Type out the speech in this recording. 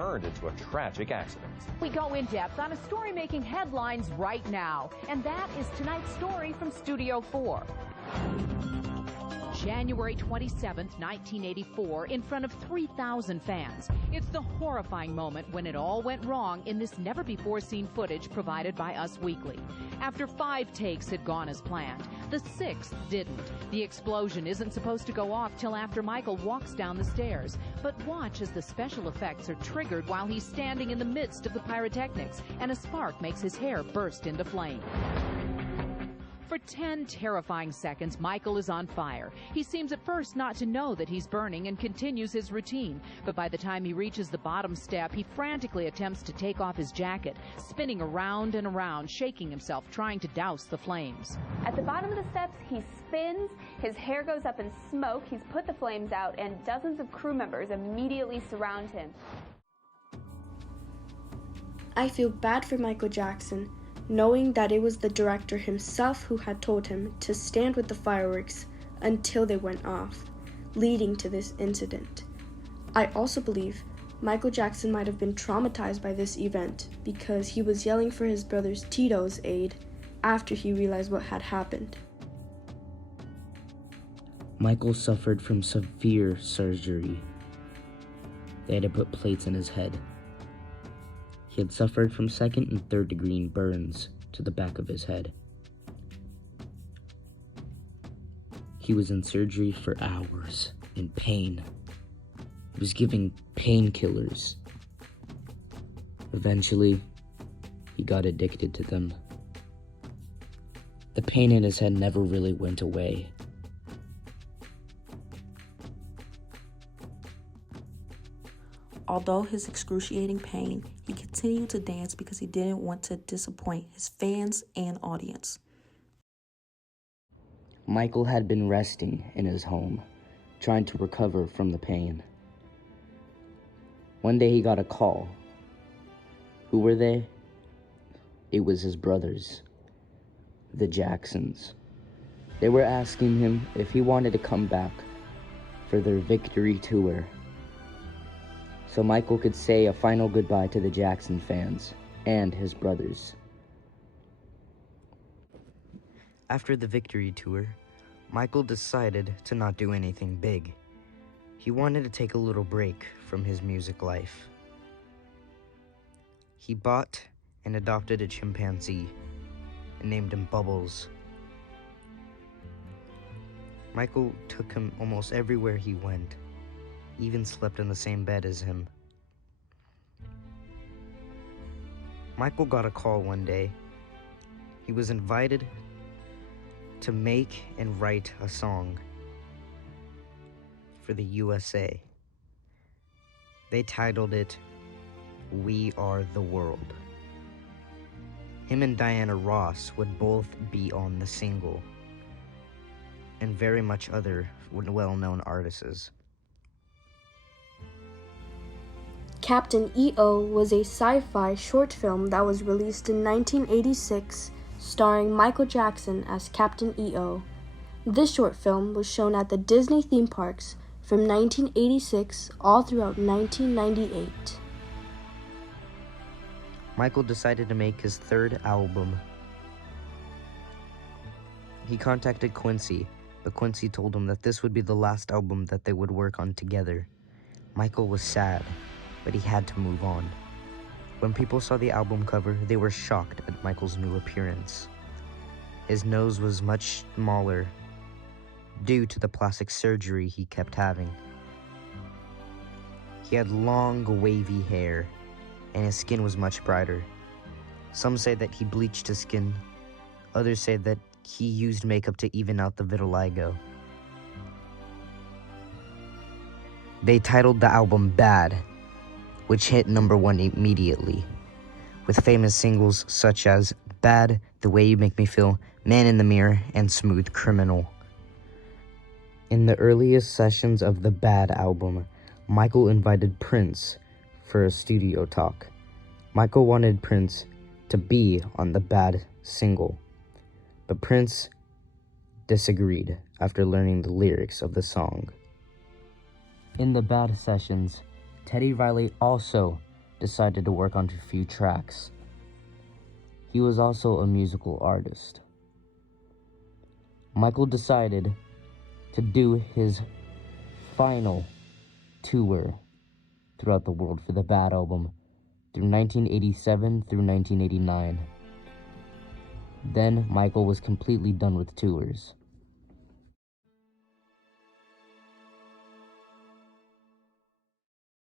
turned into a tragic accident. We go in depth on a story making headlines right now, and that is tonight's story from Studio 4. January 27th, 1984, in front of 3,000 fans. It's the horrifying moment when it all went wrong in this never-before-seen footage provided by Us Weekly. After 5 takes had gone as planned, the 6th didn't. The explosion isn't supposed to go off till after Michael walks down the stairs. But watch as the special effects are triggered while he's standing in the midst of the pyrotechnics, and a spark makes his hair burst into flame. For 10 terrifying seconds, Michael is on fire. He seems at first not to know that he's burning and continues his routine. But by the time he reaches the bottom step, he frantically attempts to take off his jacket, spinning around and around, shaking himself, trying to douse the flames. At the bottom of the steps, he spins, his hair goes up in smoke, he's put the flames out, and dozens of crew members immediately surround him. I feel bad for Michael Jackson, knowing that it was the director himself who had told him to stand with the fireworks until they went off, leading to this incident. I also believe Michael Jackson might have been traumatized by this event because he was yelling for his brother Tito's aid after he realized what had happened. Michael suffered from severe surgery. They had to put plates in his head. He had suffered from 2nd and 3rd degree burns to the back of his head. He was in surgery for hours in pain. He was given painkillers. Eventually, he got addicted to them. The pain in his head never really went away. Although his excruciating pain, he continued to dance because he didn't want to disappoint his fans and audience. Michael had been resting in his home, trying to recover from the pain. One day he got a call. Who were they? It was his brothers, the Jacksons. They were asking him if he wanted to come back for their victory tour, so Michael could say a final goodbye to the Jackson fans and his brothers. After the victory tour, Michael decided to not do anything big. He wanted to take a little break from his music life. He bought and adopted a chimpanzee and named him Bubbles. Michael took him almost everywhere he went, even slept in the same bed as him. Michael got a call one day. He was invited to make and write a song for the USA. They titled it, "We Are the World." Him and Diana Ross would both be on the single, and very much other well-known artists. Captain EO was a sci-fi short film that was released in 1986, starring Michael Jackson as Captain EO. This short film was shown at the Disney theme parks from 1986 all throughout 1998. Michael decided to make his 3rd album. He contacted Quincy, but Quincy told him that this would be the last album that they would work on together. Michael was sad, but he had to move on. When people saw the album cover, they were shocked at Michael's new appearance. His nose was much smaller due to the plastic surgery he kept having. He had long, wavy hair, and his skin was much brighter. Some say that he bleached his skin. Others say that he used makeup to even out the vitiligo. They titled the album Bad, which hit #1 immediately, with famous singles such as Bad, The Way You Make Me Feel, Man in the Mirror, and Smooth Criminal. In the earliest sessions of the Bad album, Michael invited Prince for a studio talk. Michael wanted Prince to be on the Bad single, but Prince disagreed after learning the lyrics of the song. In the Bad sessions, Teddy Riley also decided to work on a few tracks. He was also a musical artist. Michael decided to do his final tour throughout the world for the Bad album through 1987 through 1989. Then Michael was completely done with tours.